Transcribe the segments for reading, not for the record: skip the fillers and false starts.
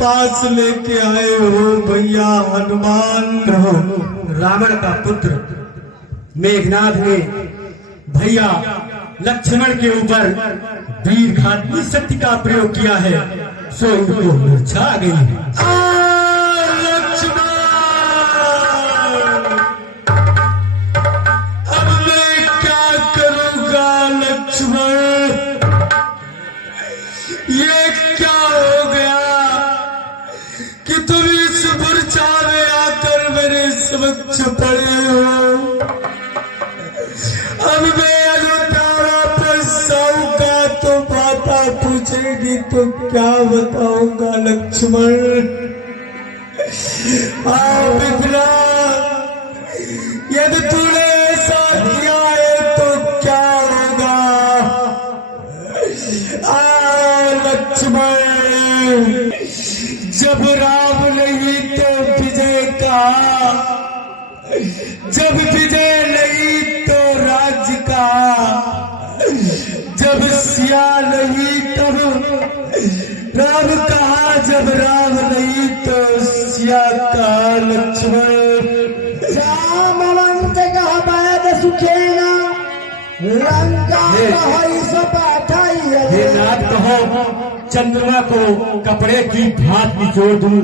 पास लेके आए हो भैया हनुमान? रावण का पुत्र मेघनाथ ने भैया लक्ष्मण के ऊपर वीर घातनी शक्ति का प्रयोग किया है, सो उनको मूर्छा आ गई है। लक्ष्मण, अब मैं क्या करूंगा लक्ष्मण? ये क्या हो गया कि तुम इस मूर्छा में आकर मेरे समक्ष पड़े हो? अब मैं पूछेगी तो क्या बताऊंगा लक्ष्मण? विप्रा, यदि तूने ऐसा किया है तो क्या होगा? लक्ष्मण, जब राम नहीं तो विजय का, जब विजय नहीं तो राज्य का, जब सिया नहीं तब राम कहा, जब राम नहीं तो सिया का। लक्ष्मण, रामवंत कहा बैद सुखेना लंका कहो सब हे नाथ कहो चंद्रमा को कपड़े की भात निचोड़ दूं,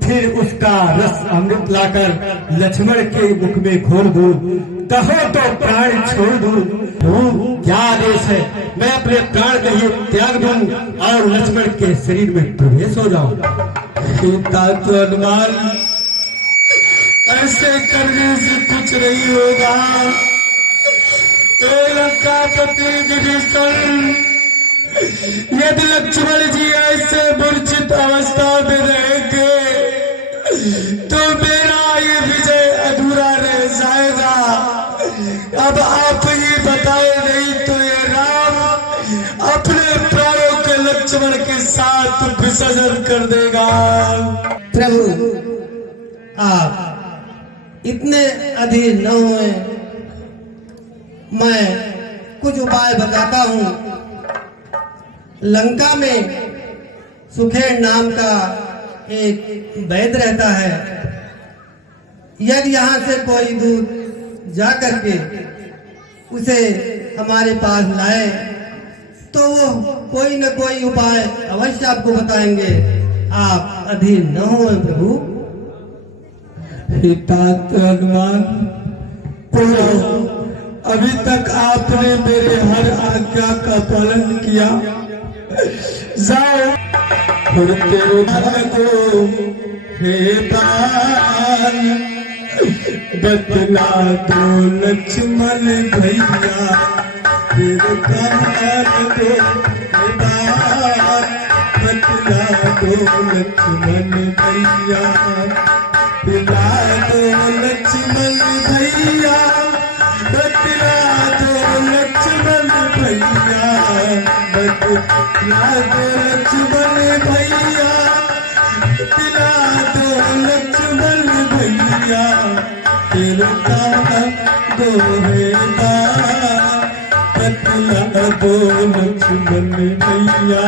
फिर उसका रस अमृत लाकर लक्ष्मण के मुख में घोल दूं, कहो तो प्राण छोड़ दूं। क्या आदेश है? मैं अपने प्राण कहीं त्याग दूं और लक्ष्मण के शरीर में प्रवेश हो जाऊं। सीता तो हनुमान, ऐसे करने से कुछ नहीं होगा। लंकापति विभीषण, यदि लक्ष्मण जी ऐसे मूर्छित अवस्था में रहेंगे तो मेरा ये विजय अधूरा रह जाएगा। अब आप ही बताए, नहीं तो ये राम अपने प्राणों के लक्ष्मण के साथ विसर्जन कर देगा। प्रभु, आप इतने अधीर न हुए, मैं कुछ उपाय बताता हूँ। लंका में सुखेन नाम का एक वैद्य रहता है। यदि यहाँ से कोई दूत जा करके उसे हमारे पास लाए तो वो कोई न कोई उपाय अवश्य आपको बताएंगे। आप अधीर न हो प्रभु। हनुमान, अभी तक आपने मेरे हर आज्ञा का पालन किया। जाओ और तेरे धर्म को हे प्राण बतला दो लक्ष्मण भैया, तेरे धर्म को हे प्राण बतला दो लक्ष्मण भैया, बतला दो लक्ष्मण भैया, बतला दो लक्ष्मण भैया, बतला दो लक्ष्मण भैया, बतला दो लक्ष्मण भैया, तेरे काम दो है बतला दो लक्ष्मण भैया,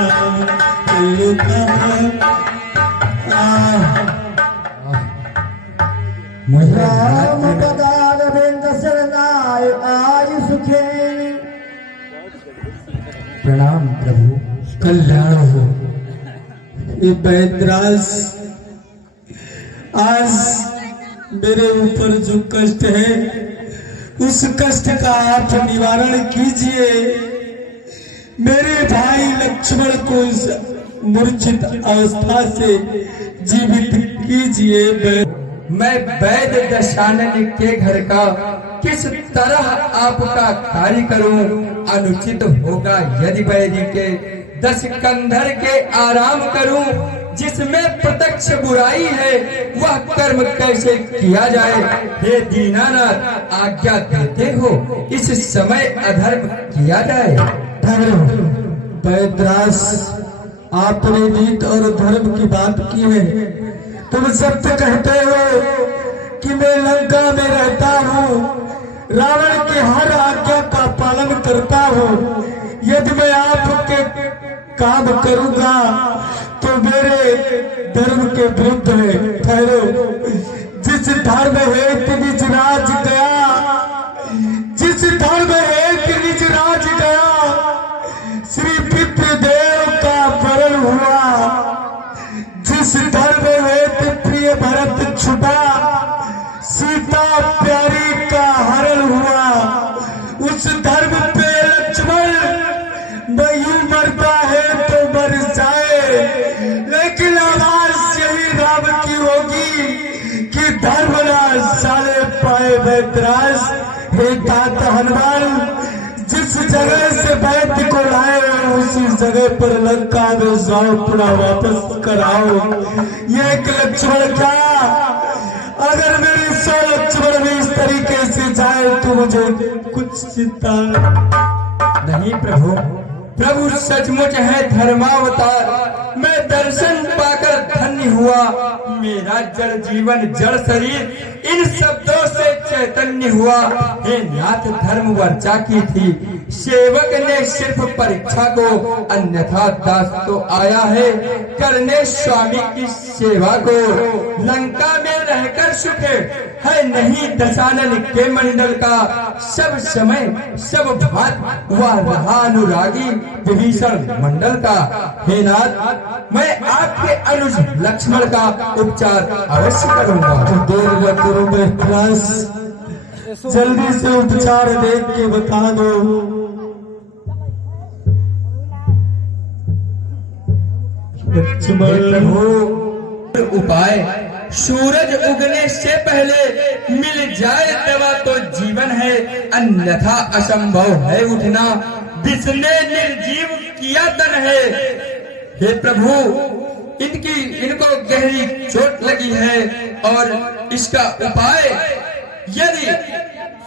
तेरे काम। राम पदार बेंद शरणाय आयु सुखेन। प्रणाम प्रभु, कल्याण हो। ये बैद्यराज, आज मेरे ऊपर जो कष्ट है उस कष्ट का आप निवारण कीजिए। मेरे भाई लक्ष्मण को इस मूर्छित अवस्था से जीवित कीजिए। मैं वैद्य दशानन के घर का किस तरह आपका कार्य करूं? अनुचित होगा यदि वैद्य के 10 कंधर के आराम करूं। जिसमें प्रत्यक्ष बुराई है वह कर्म कैसे किया जाए? हे दीनानाथ, आज्ञा देते हो इस समय अधर्म किया जाए। बैद्यराज, आपने नीति और धर्म की बात की है। तुम सत्य कहते हो कि मैं लंका में रहता हूँ, रावण के हर आज्ञा का पालन करता हूँ। यदि मैं आपके काम करूंगा तो जो मेरे धर्म के विरुद्ध है। ठहरो, जिस धर्म हेतु निज राज गया, जिस धर्म हेतु निज राज गया, श्री पितृदेव का वरण हुआ। जिस धर्म हेतु प्रिय भरत छुटा, सीता प्यारी का हरण हुआ। उस धर्म पे लक्ष्मण नहीं मरता है तो मर जाए, लेकिन आवाज यही राम की होगी कि धर्म ना साले पाए वैतराज। हे तात हनुमान, जिस जगह से वैद्य को लाए उसी जगह पर लंका में जाओ, पुनः वापस कराओ। ये एक लक्ष्मण का, अगर मेरी 100 लक्ष्मण भी इस तरीके से जाए तो मुझे कुछ चिंता नहीं प्रभु। प्रभु सचमुच है धर्मावतार। मैं दर्शन पाकर धन्य हुआ। मेरा जड़ जीवन जड़ शरीर इन शब्दों से चैतन्य हुआ। हे नाथ धर्म वर्चा की थी, सेवक ने सिर्फ परीक्षा को, अन्यथा दास तो आया है करने स्वामी की सेवा को। लंका में रहकर सुख है नहीं दशानन के मंडल का, सब समय सब भात हुआ रहा अनुरागी विभीषण मंडल का। हे नाथ, मैं आपके अनुज लक्ष्मण का उपचार अवश्य करूंगा। देर न करो वैतराज, जल्दी से उपचार देख के बता दो। हे प्रभु, उपाय सूरज उगने से पहले मिल जाए दवा तो जीवन है, अन्यथा असंभव है उठना। जिसने निर्जीव किया तन है। हे प्रभु, इनको गहरी चोट लगी है और इसका उपाय यदि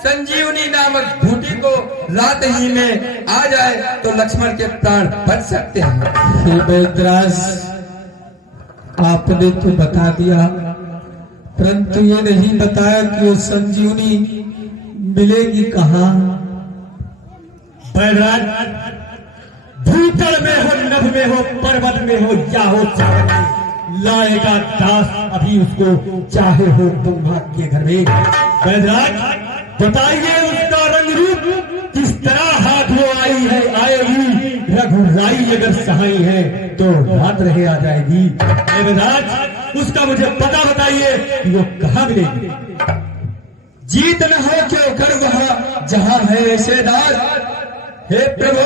संजीवनी नामक बूटी को रात ही में आ जाए तो लक्ष्मण के प्राण बच सकते हैं। हे वैतराज, आपने तो बता दिया, परंतु ये नहीं बताया कि वो संजीवनी मिलेगी कहाँ। बैराज, भूतल में हो, नभ में हो, पर्वत में हो, या हो चाहे लाएगा दास अभी उसको, चाहे हो ब्रह्मा के घर में। बैराज, बताइए उसका रंग रूप किस तरह हाथ वो आई है, आएगी। रघुराई अगर सहाई है तो रात रहे आ जाएगी। बैराज, उसका मुझे पता बताइए कि वो कहाँ मिलेगी। जीत न हो क्यों कर वहां जहां है ऐसे दास। हे प्रभु,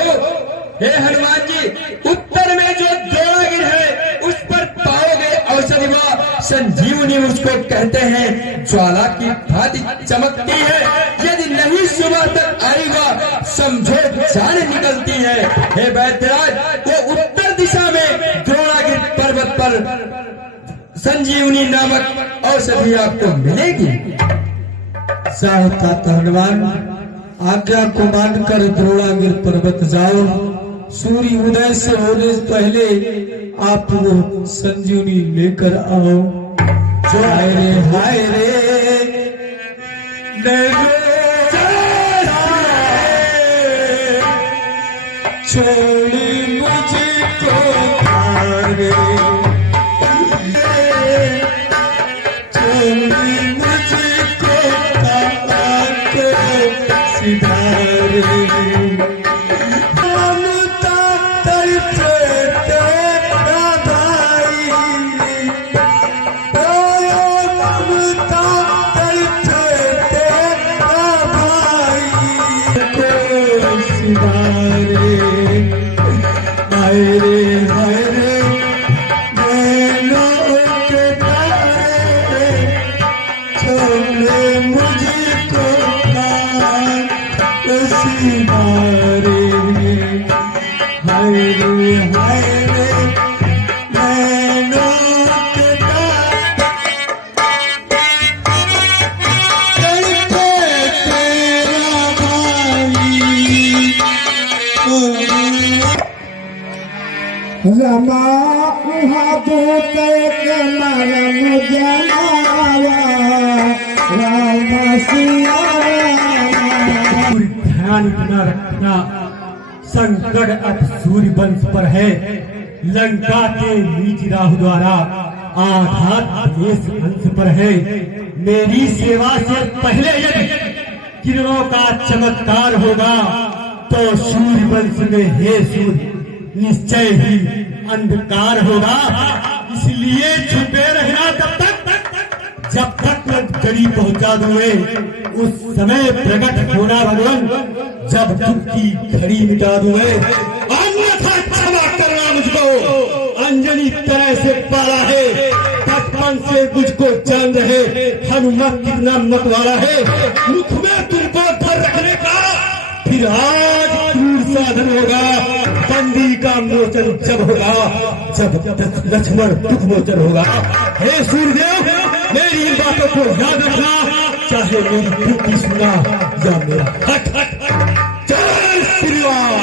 हे हनुमान जी, उत्तर में जो द्रोणागिरि है उस पर पाओगे औषधि व संजीवनी उसको कहते हैं। ज्वाला की भांति चमकती है, यदि नहीं सुबह तक आएगा समझो जान निकलती है। हे वैद्यराज, वो उत्तर दिशा में द्रोणागिरि पर्वत पर संजीवनी नामक औषधि आपको मिलेगी। साहब हनुमान, आज्ञा को मानकर द्रोणागिरि पर्वत जाओ। सूर्य उदय से होने से पहले आप वो संजीवनी लेकर आओ। जो हाय रे छोड़ी मुझको तारे, छोड़ी मुझको तारे सिधारे। रमा दूत मरम जनावा राम सिया। ध्यान इतना रखना, संकट अब सूर्य वंश पर है। लंका के नीच राहु द्वारा आघात देश अंश पर है। मेरी सेवा से पहले यदि किरणों का चमत्कार होगा तो सूर्य वंश में हे सूर्य निश्चय ही अंधकार होगा। इसलिए छुपे रहना तब तक जब तक लंकड़ी पहुंचा दूंगे। उस समय प्रकट होना भगवान जब दुख की घड़ी मिटा दूंगे। अन्यथा क्षमा करना मुझको, अंजनी तरह से पाला है, बचपन से मुझको जान रहे। हनुमत कितना मत वाला है, मुख में तुमको धर रखने का फिर आज क्रूर साधन होगा। बंदी का मोचन जब होगा जब लक्ष्मण दुख मोचन होगा। हे सूर्यदेव मेरी इन बातों को याद रखना, चाहे मेरी दुखी सुना या मेरा हट हट। जय श्री राम,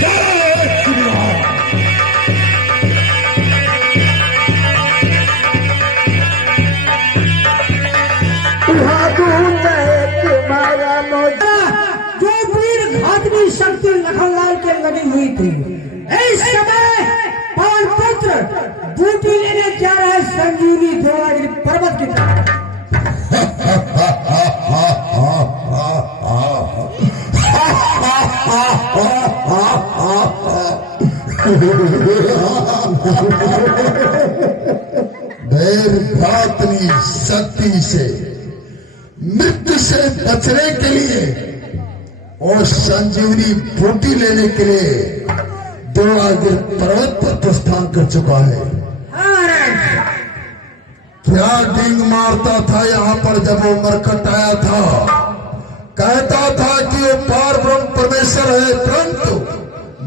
जय श्री राम। जो वीर घातनी शक्ति लखनलाल के लगी हुई थी, इस समय पवन पुत्र बूटी लेने जा रहा है संजीवनी देवगिरी पर्वत की तरफ। घातनी शक्ति से मृत्यु से बचने के लिए और संजीवनी बूटी लेने के लिए देवगिरी पर्वत पर प्रस्थान कर चुका है। क्या डिंग मारता था यहाँ पर जब वो मरकट आया था, कहता था कि वो पार ब्रह्म परमेश्वर है, परंतु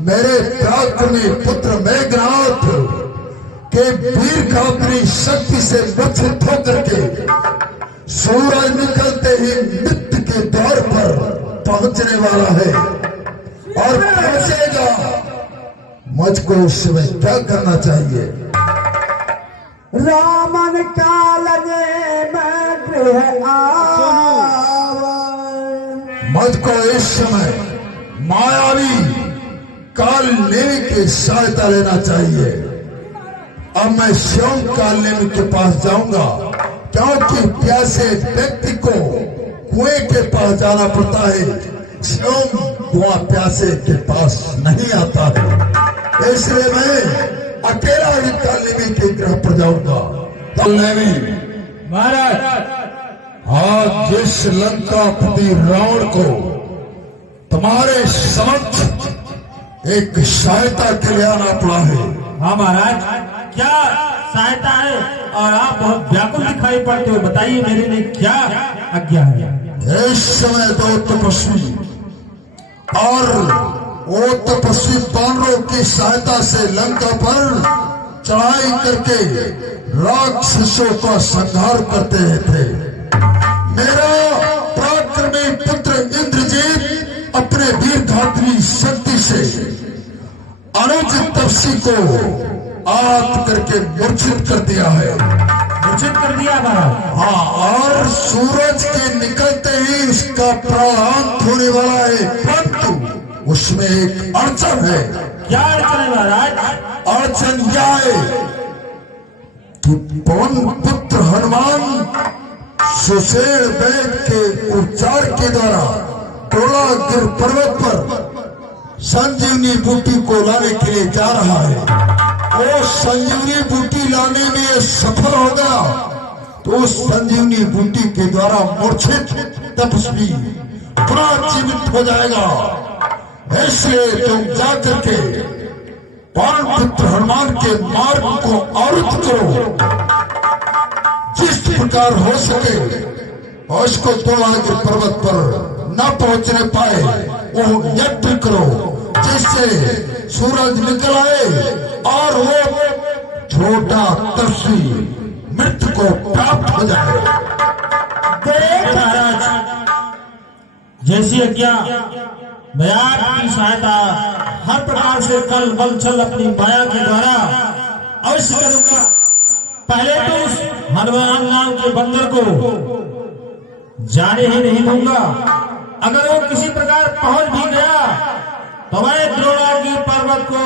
मेरे पराक्रमी पुत्र मेघनाथ के वीर घातनी शक्ति से मूर्छित होकर के सूरज निकलते ही मृत्यु के द्वार पर पहुंचने वाला है और पहुंचेगा। मुझको उस समय क्या करना चाहिए? रामन काल मुझको इस समय मायावी काल नेमी की सहायता लेना चाहिए। अब मैं स्वयं काल नेमी के पास जाऊंगा, क्योंकि प्यासे व्यक्ति को कुएं के पास जाना पड़ता है, स्वयं कुआं प्यासे के पास नहीं आता है। इसलिए मैं अकेला ही काल नेमी के ग्रह पर जाऊंगा। काल नेमी महाराज, आज जिस लंकापति रावण को तुम्हारे समक्ष एक सहायता के लिए आना पड़ा है। हाँ महाराज, क्या सहायता है? और आप बहुत व्याकुल दिखाई पड़ते हो, बताइए मेरे लिए क्या आज्ञा है? इस समय दो तपस्वी और वो तपस्वी बानरों की सहायता से लंका पर चढ़ाई करके राक्षसों का संहार करते थे। मेरा पराक्रमी पुत्र इंद्रजीत अपने वीर घातनी शक्ति से अनुज तपस्वी को आहत करके मूर्छित कर दिया है। मूर्छित कर दिया महाराज? हाँ, और सूरज के निकलते ही उसका प्राणांत होने वाला है, परंतु उसमें एक अड़चन है। क्या अड़चन है महाराज? अड़चन यह है कि पवन पुत्र हनुमान सुषेण वेद के उच्चार के द्वारा टोलागिर पर्वत पर संजीवनी बूटी को लाने के लिए जा रहा है। वो संजीवनी बूटी लाने में सफल हो गया तो उस संजीवनी बूटी के द्वारा मूर्छित तपस्वी पुनः जीवित हो जाएगा। इसलिए तुम जाकर के पवन पुत्र हनुमान के मार्ग को अवरुद्ध करो, जिस प्रकार हो सके और उसको टोलागिर पर्वत पर न पहुंचने पाए वो यत्न करो, जिससे सूरज निकल आए और वो छोटा तपस्वी मृत्यु को प्राप्त हो जाए। महाराज, जैसी आज्ञा, मैं आपकी सहायता हर प्रकार से कल बल छल अपनी माया के द्वारा अवश्य करूंगा। पहले तो उस हनुमान नाम के बंदर को जाने ही नहीं दूंगा। अगर वो किसी प्रकार पहुंच भी गया तो मैं द्रोणागिरि पर्वत को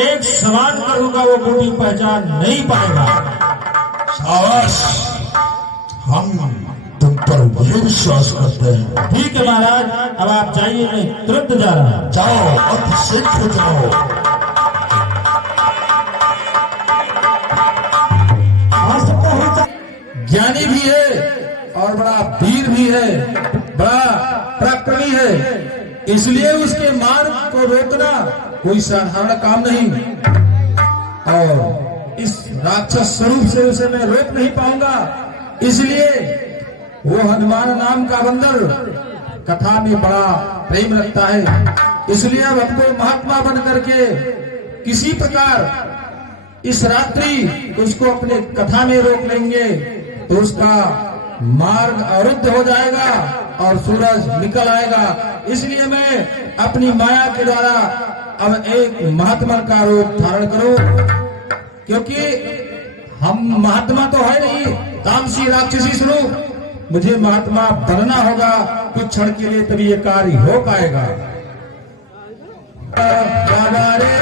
एक समान करूंगा, वो बूटी पहचान नहीं पाएगा। शाबाश, हम तुम पर ये विश्वास करते हैं। ठीक है महाराज, अब आप जाइए, मैं तुरंत जा रहा हूं। जाओ, अब शीघ्र जाओ। ज्ञानी भी है और बड़ा वीर भी है, बड़ा पराक्रमी है, इसलिए उसके मार्ग को रोकना कोई साधारण काम नहीं। और इस राक्षस स्वरूप से उसे मैं रोक नहीं पाऊंगा, इसलिए वो हनुमान नाम का बंदर कथा में बड़ा प्रेम रखता है, इसलिए अब हमको महात्मा बन करके किसी प्रकार इस रात्रि उसको अपने कथा में रोक लेंगे तो उसका मार्ग अवरुद्ध हो जाएगा और सूरज निकल आएगा। इसलिए मैं अपनी माया के द्वारा अब एक महात्मा का रूप धारण करूं, क्योंकि हम महात्मा तो है नहीं, तामसी राक्षसी स्वरूप, मुझे महात्मा बनना होगा कुछ क्षण के लिए, तभी ये कार्य हो पाएगा। बाबा रे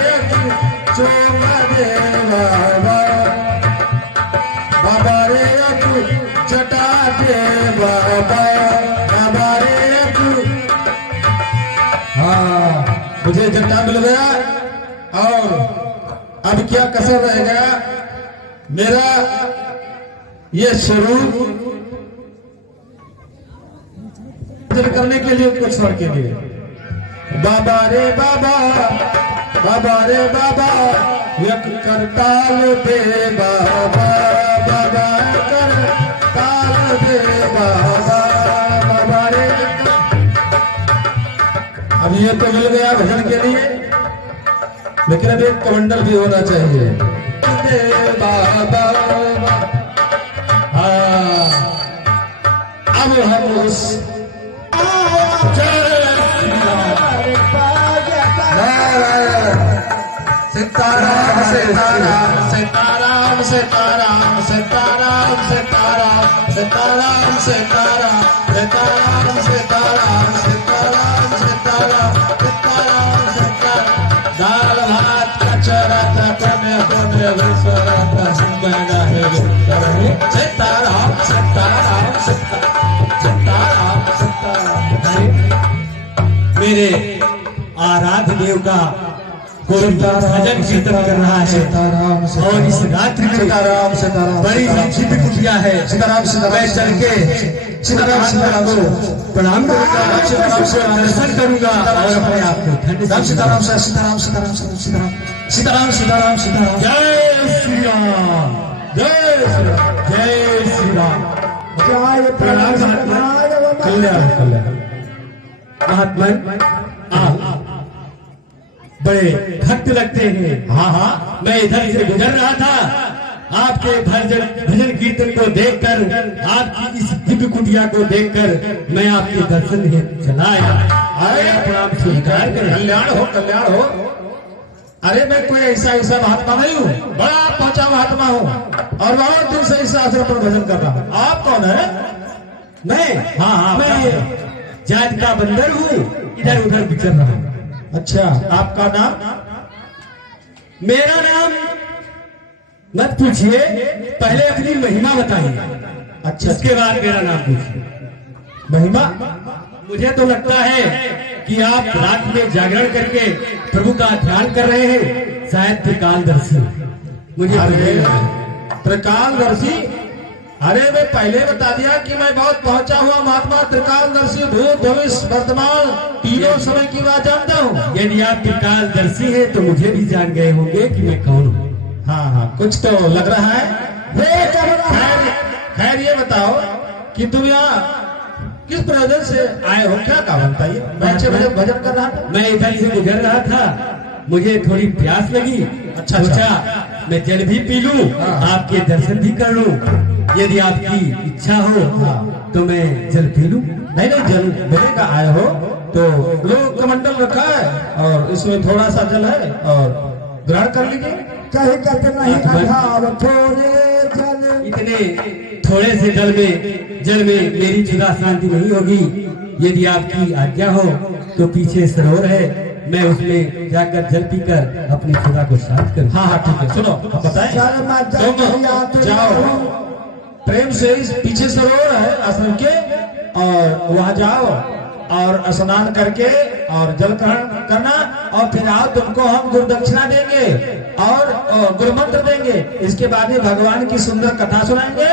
चोगा दे बाबा, बाबा रे चटा दे बाबा, बाबा रे। हाँ, मुझे जटा मिल गया और अब क्या कसर रह गया, मेरा ये स्वरूप करने के लिए, कुछ क्षण के लिए। बाबा रे बाबा, बाबा रे बाबा, यक कर ताल दे बाबा, बाबा कर ताल दे बाबा, बाबा रे। अब ये तो मिल गया भजन के लिए, लेकिन अब एक कमंडल भी होना चाहिए। दे बाबा, हाँ, अब हम उस सीताराम सीताराम सीताराम सीताराम सीताराम सीताराम सीताराम सीताराम सीताराम सीताराम सीताराम सीताराम सीताराम सीताराम। दाल भात कचरत कन्या कन्या विश्वरत सिंगना है सीताराम सीताराम सीताराम सीताराम। मेरे आराध्य देव का कोई भजन कीर्तन कर रहा है और इस रात्रि में बड़ी दिव्य कुटिया है। मैं चल के सीताराम सीताराम को प्रणाम करूंगा, दर्शन करूंगा और अपने आप को धन्य। सीताराम सीताराम सीताराम सीताराम सीताराम सीताराम सीताराम। जय श्री राम, जय श्री राम, जय श्री राम। प्रणाम कल्याण कल्याण। महात्मा बड़े भक्त लगते हैं। हाँ हाँ, मैं इधर से गुजर रहा था, आपके भजन कीर्तन को देखकर, आपकी इस दिव्य कुटिया को देखकर मैं आपके दर्शन चला आया। अरे प्रणाम स्वीकार करें। कल्याण हो, कल्याण हो। अरे मैं कोई ऐसा महात्मा नहीं हूँ, बड़ा पहुंचा महात्मा हूँ और बहुत दिन से इस आश्रम पर भजन कर रहा हूँ। आप कौन है? मैं, हाँ हाँ, मैं जात का बंदर हूँ, इधर उधर विचर रहा हूँ। अच्छा, आपका नाम? मेरा नाम मत पूछिए, पहले अपनी महिमा बताइए। अच्छा, इसके बाद मेरा नाम पूछिए। महिमा? मुझे तो लगता है कि आप रात में जागरण करके प्रभु का ध्यान कर रहे हैं, शायद त्रिकालदर्शी। मुझे त्रिकालदर्शी? अरे मैं पहले बता दिया कि मैं बहुत पहुंचा हुआ महात्मा, त्रिकालदर्शी, भूत भविष्य वर्तमान तीनों समय की बात जानता हूँ। यदि आप त्रिकालदर्शी हैं तो मुझे भी जान गए होंगे कि मैं कौन हूँ। हाँ हाँ, कुछ तो लग रहा है। खैर ये बताओ कि तुम यहाँ किस प्रयोजन से आए हो, क्या काम बताइए? मैं अच्छे भजन कर रहा था, मैं इधर से गुजर रहा था, मुझे थोड़ी प्यास लगी। अच्छा, सोचा मैं जल भी पी लूं, आपके दर्शन भी कर लूं। यदि आपकी इच्छा हो तो मैं जल पी लूं। नहीं नहीं, जल पीने का आए हो तो लो, कमंडल रखा है और इसमें थोड़ा सा जल है और ग्रहण कर लीजिए। कहीं कहते नहीं अभाव थोड़े जल, इतने थोड़े से जल में मेरी जुदा शांति नहीं होगी। यदि आपकी आज्ञा हो तो पीछे सरोवर है, मैं उसमें जाकर जल पीकर अपनी खुदा को शांत करूं। हाँ हाँ ठीक है, सुनो अब बताएं। तुम जाओ प्रेम से, इस पीछे सरोवर है आश्रम के, और वहां जाओ और स्नान करके और जल ग्रहण करना, और फिर आओ, तुमको हम गुरु दक्षिणा देंगे और गुरु मंत्र देंगे। इसके बाद में भगवान की सुंदर कथा सुनाएंगे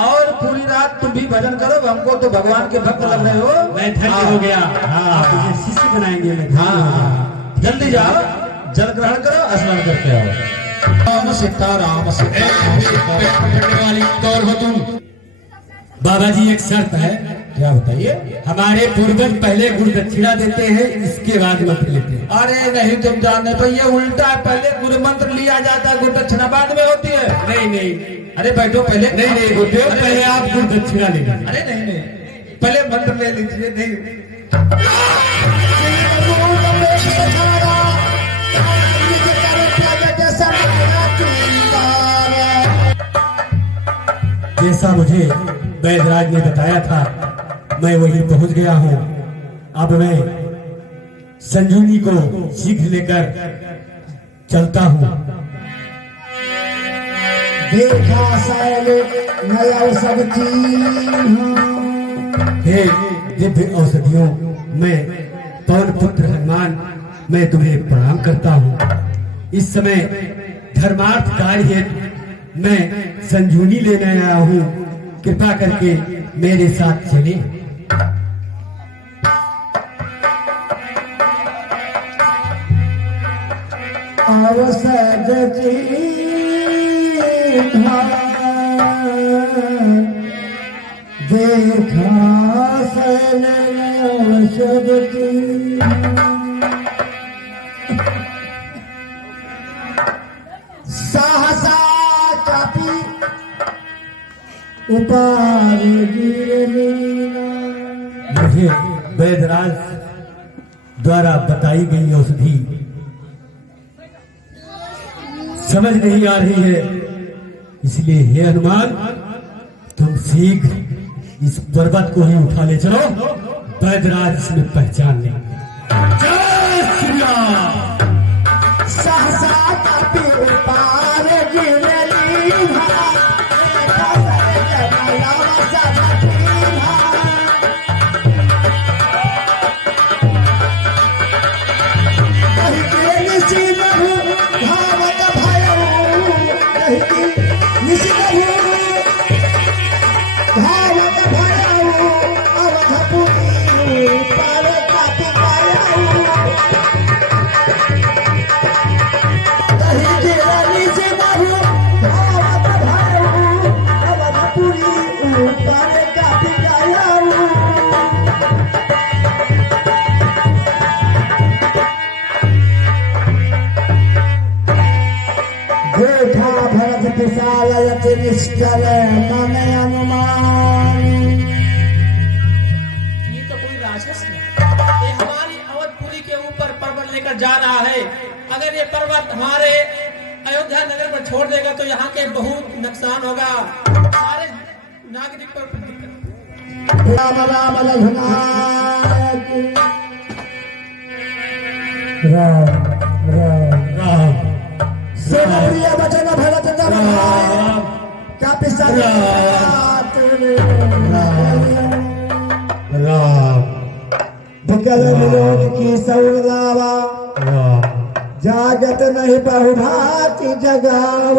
और पूरी रात तुम भी भजन करो। हमको तो भगवान के भक्त लग रहे हो। मैं धन्य हो गया। आप मुझे शिष्य बनाएंगे। मैं हाँ जल्दी जाओ, जल ग्रहण करो, स्नान करके आओ। राम सीताराम वाली कौर हो तुम। बाबा जी एक शर्त है। क्या बताइए? हमारे पूर्वज पहले गुरु दक्षिणा देते हैं, इसके बाद मंत्र लेते हैं। अरे नहीं, तुम जानते तो ये उल्टा है, पहले गुरु मंत्र लिया जाता है, गुरु दक्षिणा बाद में होती है। नहीं नहीं, अरे बैठो पहले। नहीं नहीं गुरुदेव, पहले आप गुरु दक्षिणा लेंगे। अरे नहीं नहीं, पहले मंत्र ले लीजिए। नहीं जैसा मुझे वैदराज ने बताया था, मैं वहीं पहुंच गया हूं। अब मैं संजीवनी को सीख लेकर चलता हूं। देखा शैल नया सब चीज, हे दिव्य औषधियों, मैं पवन पुत्र हनुमान, मैं तुम्हें प्रणाम करता हूँ। इस समय धर्मार्थ कार्य हेतु मैं संजीवनी लेने आया हूँ। कृपा करके मेरे साथ चले। अवसर देखा शैल नया सब चीज, सहसा कापी उपार मुझे वैदराज द्वारा बताई गई औषधि समझ नहीं आ रही है, इसलिए हे हनुमान, तुम शीघ्र इस पर्वत को ही उठा ले चलो। वैदराज इसमें पहचान लेंगे। जय श्री राम। सहसा कापी उपार गिरली निश्चल मन अनुमान। ये तो कोई राक्षस है, ये हमारी अवधपुरी के ऊपर पर्वत लेकर जा रहा है। अगर ये पर्वत हमारे अयोध्या नगर पर छोड़ देगा तो यहाँ के बहुत नुकसान होगा, सारे नागरिक पर दिक्कत। राम राम रघुनाथ राम राम राम। सुनप्रिय वचन भरत जन कापी राम भुकल विनोद की सौदावा, जागत नहीं बहुभाति जगाव।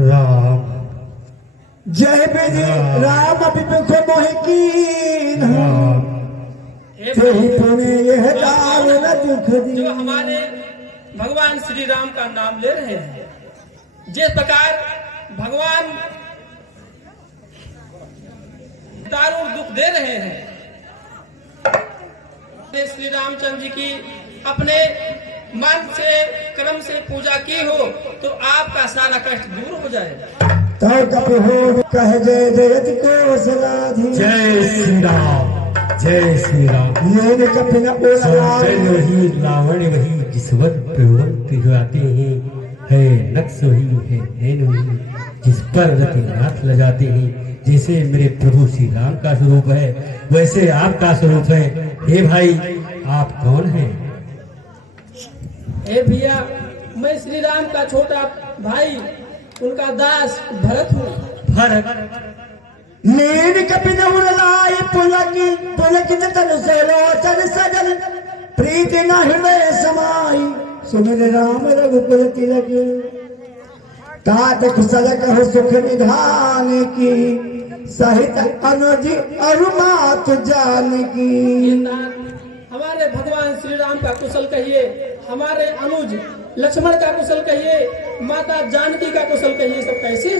राम जय विधि राम विमुख मोहिकीन, पुणे यह दाल न दुख दी। जो हमारे भगवान श्री राम का नाम ले रहे हैं, जिस प्रकार भगवान दारुण दुख दे रहे हैं, श्री रामचंद्र जी की अपने मन से क्रम से पूजा की हो तो आपका सारा कष्ट दूर हो जाएगा। तो कपि हो कह जय जयति को सलाधि। जय श्री राम, जय श्री राम। ये कपि न बोला वही रावण वही जिसवत पिघलाते हैं, है नक्श वही है नैन वही जिस पर रति नाथ लगाते हैं। जैसे मेरे प्रभु श्री राम का स्वरूप है वैसे आपका स्वरूप है। हे भाई, आप कौन हैं? हे भैया, मैं श्री राम का छोटा भाई, उनका दास भरत हूँ। भरत नीन कपिन उड़ाई पुलकी तन से लोचन सजल प्रीति न हृदय समाई सुमिर राम रघुकुल तिलकी तात कुशल कहो सुख निधान की सहित अनुज अरुमात जान की। हमारे भगवान श्री राम का कुशल कहिए, हमारे अनुज लक्ष्मण का कुशल कहिए, माता जानकी का कुशल कहिए। सब कैसे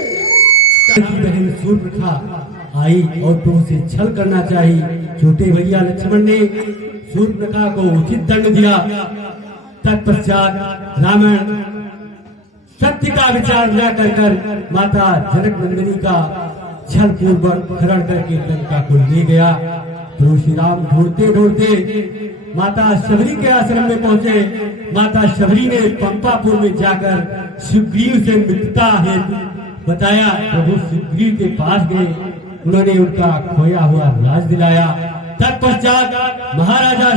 बहन सूर्पनखा आई और तुमसे छल करना चाहिए। छोटे भैया लक्ष्मण ने सूर्पनखा को उचित दंड दिया। तत्पश्चात रावण सत्य का विचार न कर माता जनक नंदिनी का छल पूर्वक हरण करके लंका को ले गया। प्रभु श्री राम ढूंढते ढूंढते माता शबरी के आश्रम में पहुंचे। माता शबरी ने पंपापुर में जाकर सुग्रीव से मित्रता हेतु बताया। प्रभु सुग्रीव के पास गए, उन्होंने उनका खोया हुआ राज दिलाया। तत्पश्चात महाराजा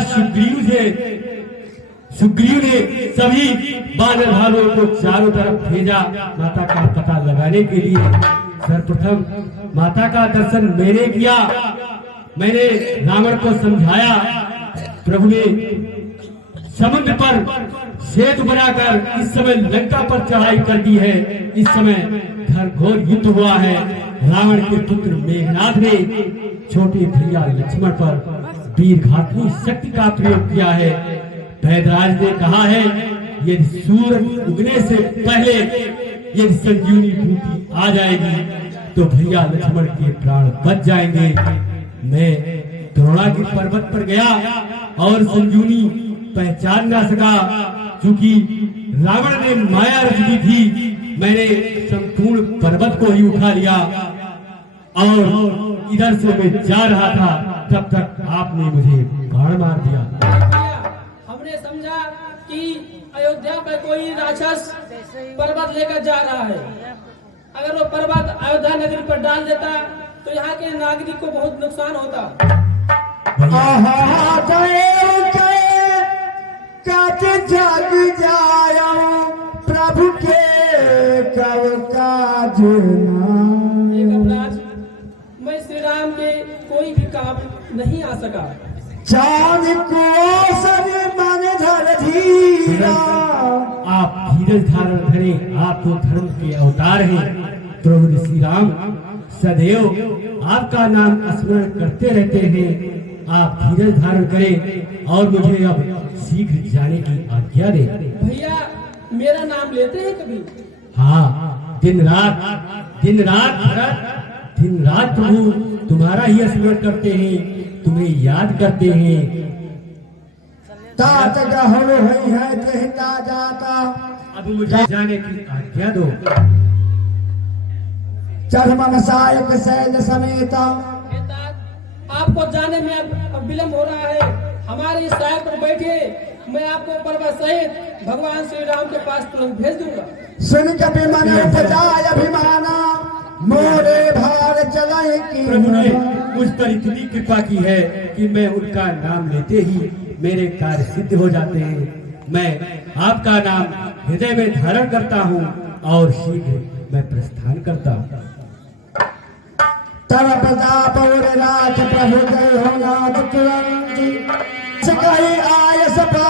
सुग्रीव ने सभी बानर भालुओं को चारों तरफ भेजा माता का पता लगाने के लिए। सर्वप्रथम माता का दर्शन मैंने किया। मैंने रावण को समझाया। प्रभु ने समुद्र पर सेतु बनाकर इस समय लंका पर चढ़ाई कर दी है। इस समय घोर युद्ध हुआ है। रावण के पुत्र मेघनाथ ने छोटे भैया लक्ष्मण पर वीरघातनी शक्ति का प्रयोग किया है। वैदराज ने कहा है, यदि सूरज उगने से पहले यदि संजीवनी बूटी आ जाएगी तो भैया लक्ष्मण के प्राण बच जाएंगे। मैं द्रोणागिरि पर्वत पर गया और संजीवनी पहचान ना सका। चूंकि रावण ने माया रच दी थी, मैंने संपूर्ण पर्वत को ही उठा लिया और इधर से मैं जा रहा था तब तक आपने मुझे बाण मार दिया। हमने समझा कि अयोध्या पर कोई राक्षस पर्वत लेकर जा रहा है। अगर वो पर्वत अयोध्या नगरी पर डाल देता तो यहाँ के नागरिक को बहुत नुकसान होता। जाग जाया प्रभु के कव का मैं श्री राम के कोई भी काम नहीं आ सका। चांद को सब मन धर धीरा। आप धीरज धारण करें, आप तो धर्म के अवतार हैं। प्रभु श्री राम सदैव आपका नाम स्मरण करते रहते हैं। आप धीरज धारण करें और मुझे अब शीघ्र जाने की आज्ञा दें। भैया, मेरा नाम लेते हैं कभी? हाँ, दिन रात भरत, दिन रात प्रभु तुम्हारा ही स्मरण करते हैं, तुम्हें याद करते हैं। तात गहन हुई है कहता जाता। अब मुझे जाने की आज्ञा दो। चरमन सायक शैल समेता। आपको जाने में अब विलम्ब हो रहा है। हमारे इस साय पर बैठे, मैं आपको पर्वत सहित भगवान श्री राम के पास तुरंत भेज दूंगा। सुन कभी मन उपजाय अभिमाना मोरे भार चलाए की। प्रभु ने मुझ पर इतनी कृपा की है कि मैं उनका नाम लेते ही मेरे कार्य सिद्ध हो जाते हैं। मैं आपका नाम हृदय में धारण करता हूँ और शीघ्र मैं प्रस्थान करता हूँ। तब प्रताप और रात प्रभु जय हो नाथ तुरंत सकई आय सपा।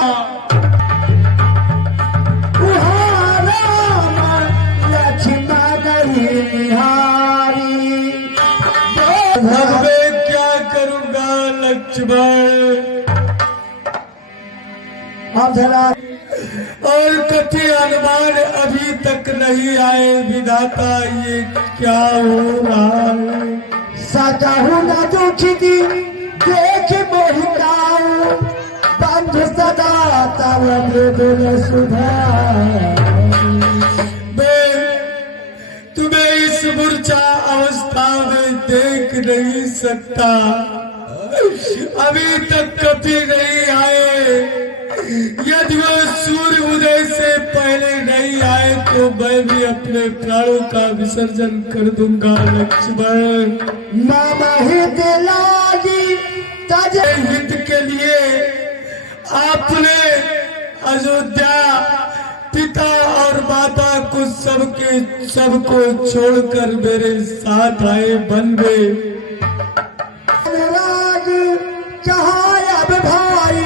मैं क्या करूंगा लक्ष्मण? अब जरा और कथी अनुमान अभी तक नहीं आए। विधाता, ये क्या हो रहा है? सकहु न दुखी देख मोहिताऊ बंधु सदा तब मृदुल सुधार। तुम्हें इस मूर्छा अवस्था में देख नहीं सकता। अभी तक कभी नहीं आए। यदि वो सूर्य उदय से पहले नहीं आए तो मैं भी अपने प्राणों का विसर्जन कर दूंगा लक्ष्मण। मामा हित लागी ताजे हित के लिए आपने अयोध्या पिता और माता को सबको छोड़कर मेरे साथ आए बन में। राग कहाँ अब भाई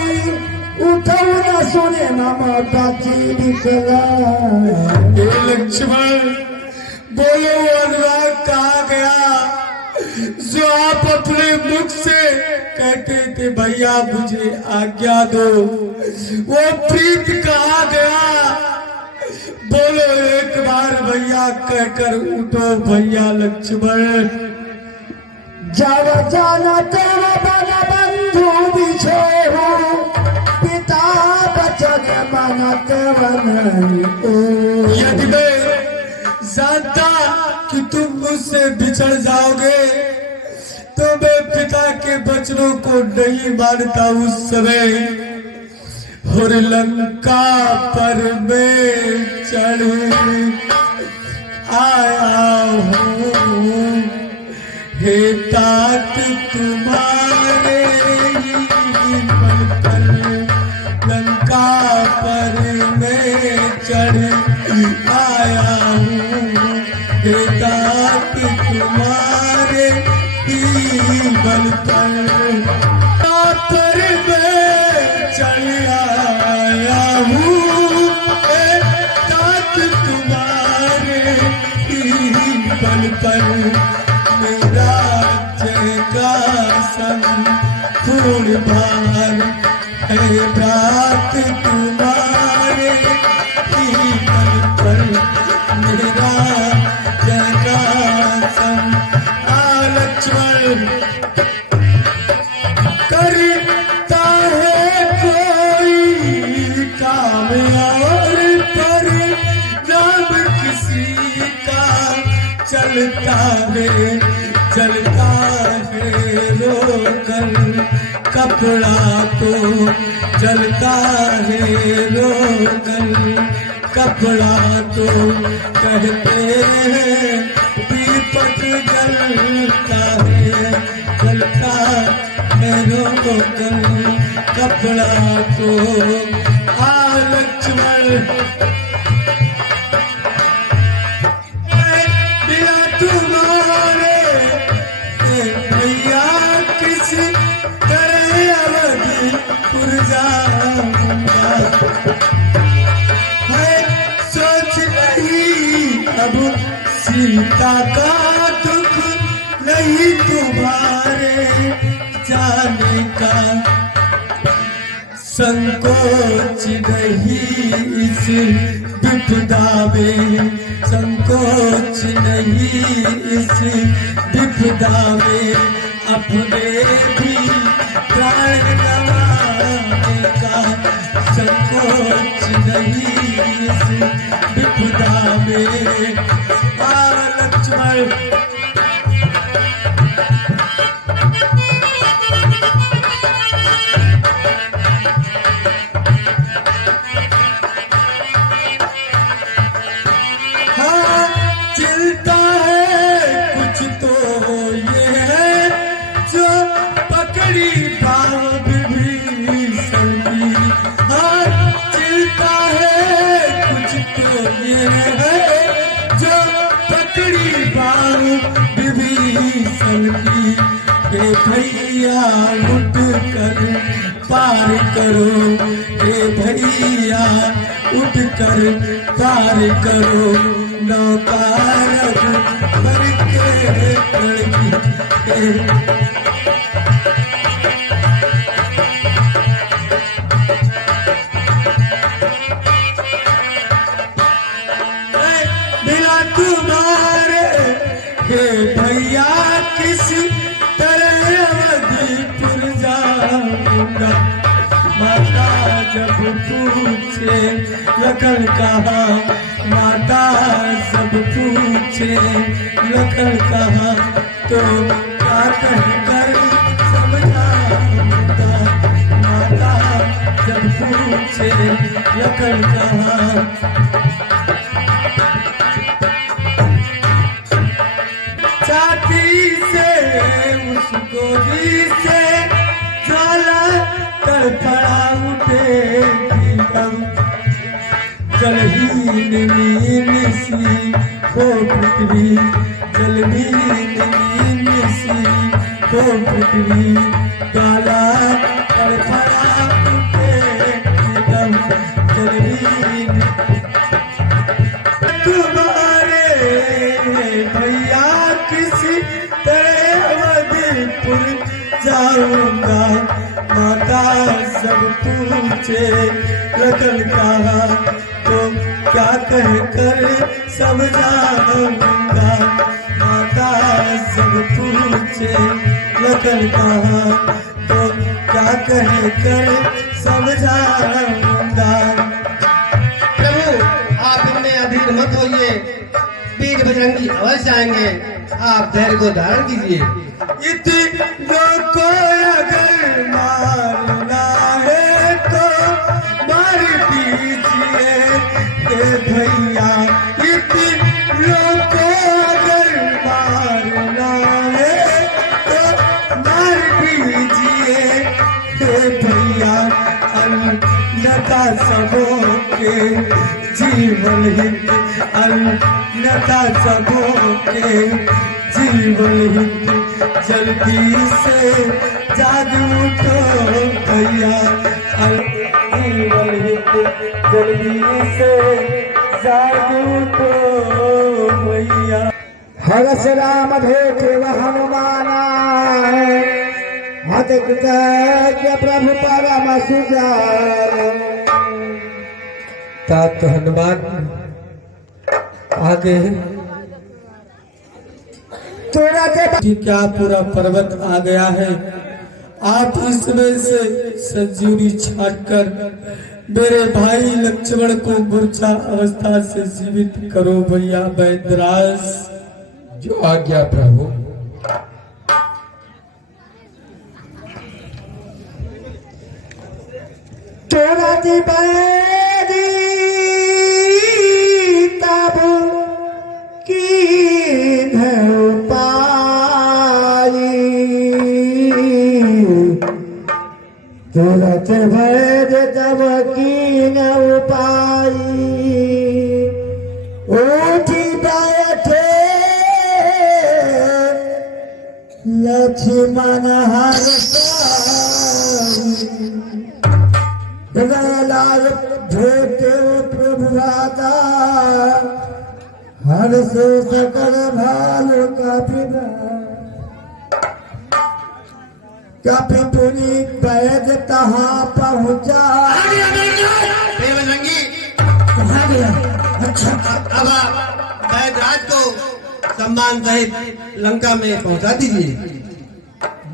उठो न सुने मामा का चिड़िकला। हे लक्ष्मण बोलो अनुराग कहाँ गया जो आप अपने मुख से कहते थे भैया मुझे आज्ञा दो, वो प्रीत कहाँ गया? बोलो एक बार भैया कहकर उठो भैया लक्ष्मण। जब जाना तब बन बंधु बिछोड़ो पिता बचन मनत बनई ओ। यदि मैं जानता कि तुम मुझसे बिछड़ जाओगे तो मैं पिता के वचनों को नहीं मानता उस समय। और लंका पर मैं चढ़ आया हूँ हे तात तुम्हारे ही बल पर। लंका पर मैं चढ़ आया हूँ हे तात तुम्हारे ही बल पर। पर मैं चढ़ आया हूँ हे तात तुम्हारे ही बल पर। मेरा जय का संपूर्ण भार है रात तुम्हारे ही बल पर। मेरा जय का लक्ष्मण करता है कोई काम और पर नाम किसी का चलता है रोकर कपड़ा तो चलता है रोकर कपड़ा तो कहते हैं दीपक जलता है रोकर कपड़ा तो। लक्ष्मण बिना तुम्हारे भैया किस तरह अवधपुर जाऊंगा। है सोच नहीं अब सीता का दुख नहीं तुम्हारे जाने का। संकोच नहीं इस विपदा में, संकोच नहीं इस विपदा में। अपने भी प्राण गंवाने का संकोच नहीं इस विपदा में। लक्ष्मण हे भैया उठ कर पार करो, हे भैया उठ कर पार करो। नौका भर के पड़गी बिना तुम्हारे हे भैया किस तरह अवधपुर जाऊंगा। माता जब पूछे लखन कहा, माता जब पूछे लखन कहा, तो क्या कहकर समझाऊंगा। माता जब पूछे लखन कहा जलहीन नीन सी हो पृथ्वी, जलहीन नीन सी हो पृथ्वी, काला फड़फड़ा उठे एकदम जलहीन। तुम्हारे भैया किसी तरह अवधपुर जाऊंगा, माता सब पूछे लगन कहा तो क्या कह कर समझाऊंगा, माता सब पूछे लगन कहा तो क्या कह कर समझाऊंगा। प्रभु आप इनमें अधीर मत होइए, वीर बजरंगी अवश्य आएंगे, आप धैर्य को धारण कीजिए। इतनों को अगर मारना है तो मार दीजिए हे भैया, इतनों को अगर मारना है तो मार दीजिए हे भैया, अन्नता सबों के जीवन हित, अन्नता सबों के जीवन हित, जल्दी से जाग उठो भैया, जीवन हित जल्दी से जाग उठो भैया। हरस राम भेटे हनुमाना, हत कृतज्ञ प्रभु परम सुजान। तात हनुमान आगे तोरा के क्या पूरा पर्वत आ गया है, आप इसमें से संजीवनी छाटकर मेरे भाई लक्ष्मण को मूर्छा अवस्था से जीवित करो भैया वैद्यराज। जो आज्ञा प्रभु। तोरा जी बैरी तब की पाई, तुरत भैद तब की न पाई, उठी बैठे लक्ष्मण हर लाल भेटे प्रभु राता, हर से सकल भाल कपि पुनी वैद तहाँ पहुँचा। बजरंगी कहाँ गया? अच्छा अब आप वैद्यराज को सम्मान सहित लंका में पहुंचा दीजिए।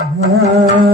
हाँ।